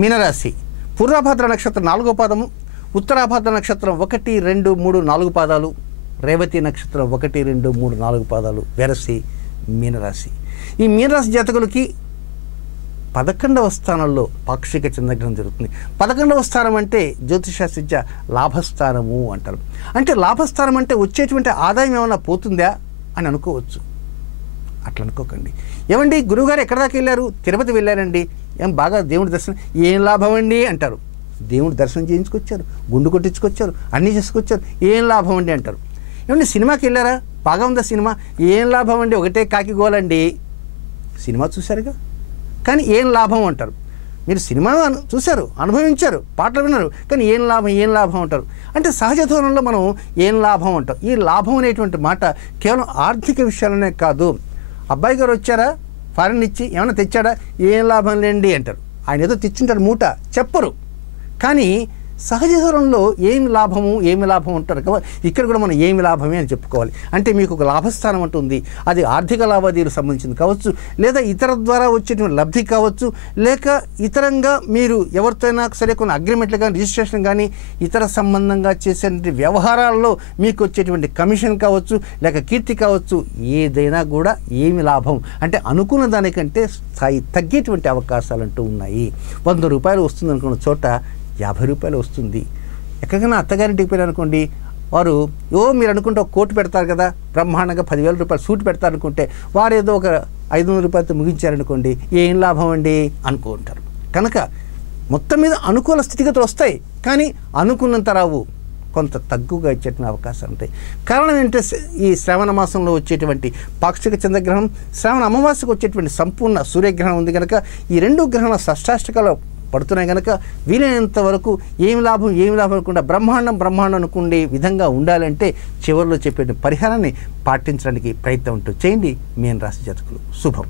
మీనరాశి పూర్వభద్ర నక్షత్రం 4వ పాదము, ఉత్తరాభద్ర నక్షత్రం 1, 2, 3, 4 పాదాలు, రేవతి నక్షత్రం 1, 2, 3, 4 పాదాలు వెరసి మీనరాశి. ఈ మీనరాశి జాతకులకి 11వ స్థానంలో పాక్షిక చంద్రగ్రహణం జరుగుతుంది. 11వ స్థానం అంటే జ్యోతిషాస్త్రీత్యా లాభస్థానము అంటారు. అంటే లాభస్థానం అంటే వచ్చేటువంటి ఆదాయం ఏమైనా పోతుందా అని అనుకోవచ్చు. అట్లా అనుకోకండి. ఏమండి గురువుగారు ఎక్కడ దాకా వెళ్ళారు? తిరుపతి వెళ్ళారండి. ఏం బాగా దేవుడి దర్శనం, ఏం లాభం అండి అంటారు. దేవుడి దర్శనం చేయించుకొచ్చారు, గుండు కొట్టించుకొచ్చారు, అన్నీ చేసుకొచ్చారు, ఏం లాభం అండి అంటారు. ఏమండి సినిమాకి వెళ్ళారా? బాగా ఉందా సినిమా? ఏం లాభం అండి, ఒకటే కాకి గోలండి. సినిమా చూశారుగా, కానీ ఏం లాభం అంటారు. మీరు సినిమా చూశారు, అనుభవించారు, పాటలు విన్నారు, కానీ ఏం లాభం అంటారు. అంటే సహజ ధోరణిలో మనం ఏం లాభం అంటాం. ఈ లాభం అనేటువంటి మాట కేవలం ఆర్థిక విషయాలనే కాదు. అబ్బాయి గారు వచ్చారా ఫారెన్ నుంచి, ఏమైనా తెచ్చాడా? ఏం లాభం లేండి అంటారు. ఆయన ఏదో తెచ్చుంటారు మూట, చెప్పరు. కానీ సహజ ధోరణిలో ఏమి లాభం అంటారు కదా. ఇక్కడ కూడా మనం ఏమి లాభమే అని చెప్పుకోవాలి. అంటే మీకు ఒక లాభస్థానం ఉంటుంది, అది ఆర్థిక లావాదేవీలకు సంబంధించింది కావచ్చు, లేదా ఇతర ద్వారా వచ్చేటువంటి లబ్ధి కావచ్చు, లేక ఇతరంగా మీరు ఎవరితోనైనా సరే కొన్ని అగ్రిమెంట్లు కానీ, రిజిస్ట్రేషన్ కానీ, ఇతర సంబంధంగా చేసేటువంటి వ్యవహారాల్లో మీకు వచ్చేటువంటి కమిషన్ కావచ్చు, లేక కీర్తి కావచ్చు, ఏదైనా కూడా ఏమి లాభం అంటే అనుకున్న దానికంటే స్థాయి తగ్గేటువంటి అవకాశాలు అంటూ ఉన్నాయి. 100 రూపాయలు వస్తుంది అనుకున్న చోట 50 రూపాయలు వస్తుంది. ఎక్కడికైనా అత్తగారింటికి పోయారనుకోండి, వారు మీరు అనుకుంటే ఒక కోటు పెడతారు కదా, బ్రహ్మాండంగా 10,000 రూపాయలు సూట్ పెడతారు అనుకుంటే, వారు ఏదో ఒక 500 రూపాయలతో ముగించారనుకోండి, ఏం లాభం అండి అనుకుంటారు. కనుక మొత్తం మీద అనుకూల స్థితిగతులు వస్తాయి, కానీ అనుకున్నంత రావు, కొంత తగ్గుగా ఇచ్చేటువంటి అవకాశాలు ఉంటాయి. కారణం ఏంటంటే ఈ శ్రావణ మాసంలో వచ్చేటువంటి పాక్షిక చంద్రగ్రహణం, శ్రావణ అమావాస్యకు వచ్చేటువంటి సంపూర్ణ సూర్యగ్రహణం ఉంది కనుక ఈ 2 గ్రహణ షష్టాష్టకాలు పడుతున్నాయి కనుక వీలైనంత వరకు ఏమి లాభం అనుకుండా బ్రహ్మాండం అనుకునే విధంగా ఉండాలంటే చివరిలో చెప్పే పరిహారాన్ని పాటించడానికి ప్రయత్నం ఉంటూ చేయండి. మీన రాశి జాతకులు శుభం.